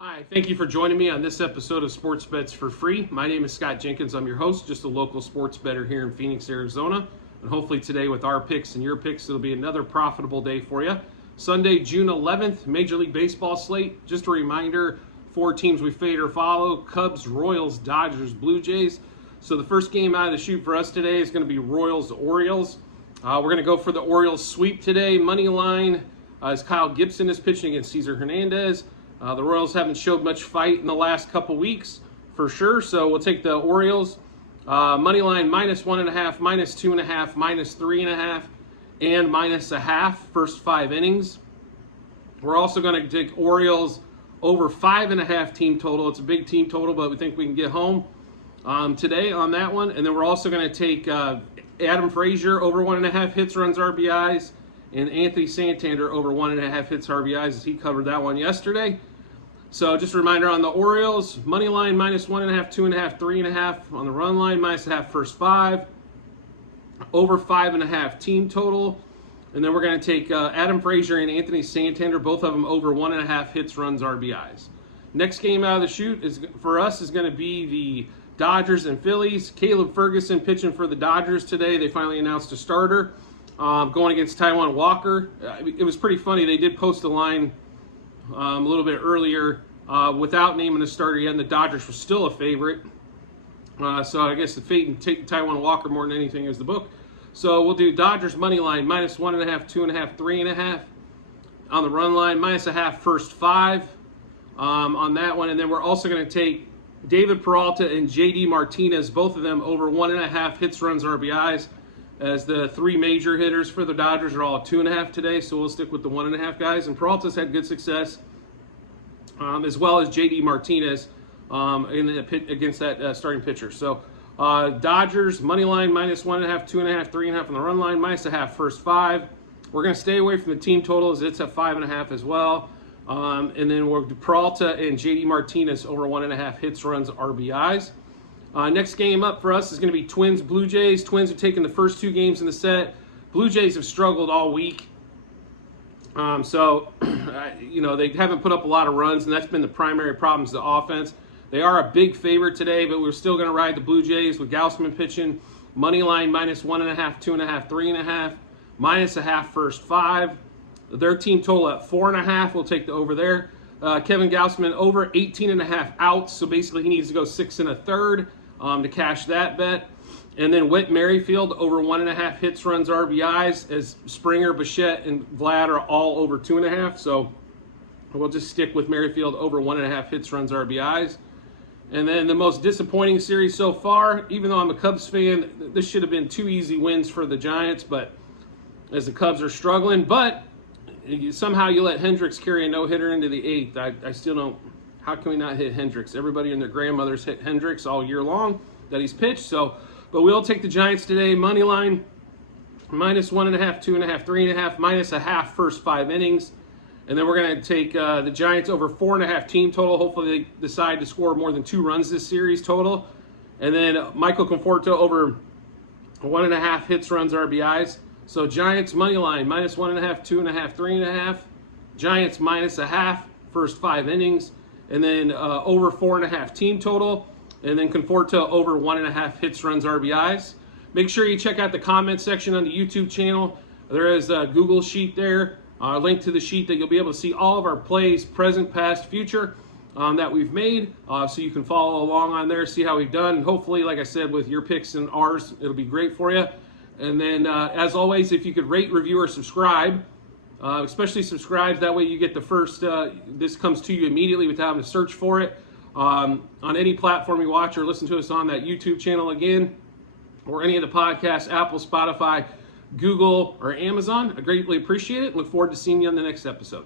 Hi, thank you for joining me on this episode of Sports Bets for Free. My name is Scott Jenkins. I'm your host, just a local sports bettor here in Phoenix, Arizona. And hopefully today with our picks and your picks, it'll be another profitable day for you. Sunday, June 11th, Major League Baseball slate. Just a reminder, 4 teams we fade or follow: Cubs, Royals, Dodgers, Blue Jays. So the first game out of the chute for us today is going to be Royals-Orioles. We're going to go for the Orioles sweep today. Money line as Kyle Gibson is pitching against Cesar Hernandez. The Royals haven't showed much fight in the last couple weeks, for sure. So we'll take the Orioles. Money line -1.5, -2.5, -3.5, and -0.5 first 5 innings. We're also going to take Orioles over 5.5 team total. It's a big team total, but we think we can get home today on that one. And then we're also going to take Adam Frazier over 1.5 hits, runs, RBIs, and Anthony Santander over 1.5 hits, RBIs, as he covered that one yesterday. So just a reminder on the Orioles, money line -1.5, 2.5, 3.5. On the run line, -0.5 first 5. Over 5.5 team total. And then we're going to take Adam Frazier and Anthony Santander, both of them over 1.5 hits, runs, RBIs. Next game out of the chute for us is going to be the Dodgers and Phillies. Caleb Ferguson pitching for the Dodgers today. They finally announced a starter going against Taijuan Walker. It was pretty funny. They did post a line a little bit earlier without naming a starter yet, and the Dodgers were still a favorite. So I guess the fate and Taijuan Walker more than anything is the book. So we'll do Dodgers money line -1.5, 2.5, 3.5. On the run line, -0.5 first 5 on that one. And then we're also going to take David Peralta and JD Martinez, both of them over 1.5 hits, runs, RBIs, as the 3 major hitters for the Dodgers are all at 2.5 today. So we'll stick with the 1.5 guys. And Peralta's had good success, as well as JD Martinez against that starting pitcher. So Dodgers money line -1.5, 2.5, 3.5 on the run line, -0.5 first 5. We're going to stay away from the team total as it's at 5.5 as well. And then we'll do Peralta and JD Martinez over 1.5 hits, runs, RBIs. Next game up for us is going to be Twins, Blue Jays. Twins have taken the first 2 games in the set. Blue Jays have struggled all week. They haven't put up a lot of runs, and that's been the primary problem is the offense. They are a big favorite today, but we're still going to ride the Blue Jays with Gausman pitching. Money line -1.5, 2.5, 3.5, -0.5 first 5. Their team total at 4.5. We'll take the over there. Kevin Gausman over 18.5 outs, so basically he needs to go 6 1/3 to cash that bet. And then Whit Merrifield over 1.5 hits, runs, RBIs, as Springer, Bichette, and Vlad are all over 2.5. So we'll just stick with Merrifield over 1.5 hits, runs, RBIs. And then the most disappointing series so far, even though I'm a Cubs fan, this should have been 2 easy wins for the Giants, but as the Cubs are struggling. But somehow you let Hendricks carry a no-hitter into the 8th. I still don't. How can we not hit Hendricks? Everybody and their grandmothers hit Hendricks all year long that he's pitched. But we'll take the Giants today. Money line -1.5, 2.5, 3.5, -0.5 first 5 innings. And then we're going to take the Giants over 4.5 team total. Hopefully they decide to score more than 2 runs this series total. And then Michael Conforto over 1.5 hits, runs, RBIs. So Giants money line -1.5, 2.5, 3.5. Giants -0.5 first 5 innings. And then over 4.5 team total. And then Conforto over 1.5 hits, runs, RBIs. Make sure you check out the comment section on the YouTube channel. There is a Google sheet there. Link to the sheet that you'll be able to see all of our plays, present, past, future, that we've made. So you can follow along on there, see how we've done. And hopefully, like I said, with your picks and ours, it'll be great for you. And then, as always, if you could rate, review, or subscribe, especially subscribe. That way you get the first, this comes to you immediately without having to search for it. On any platform you watch or listen to us on, that YouTube channel again, or any of the podcasts, Apple, Spotify, Google, or Amazon. I greatly appreciate it. Look forward to seeing you on the next episode.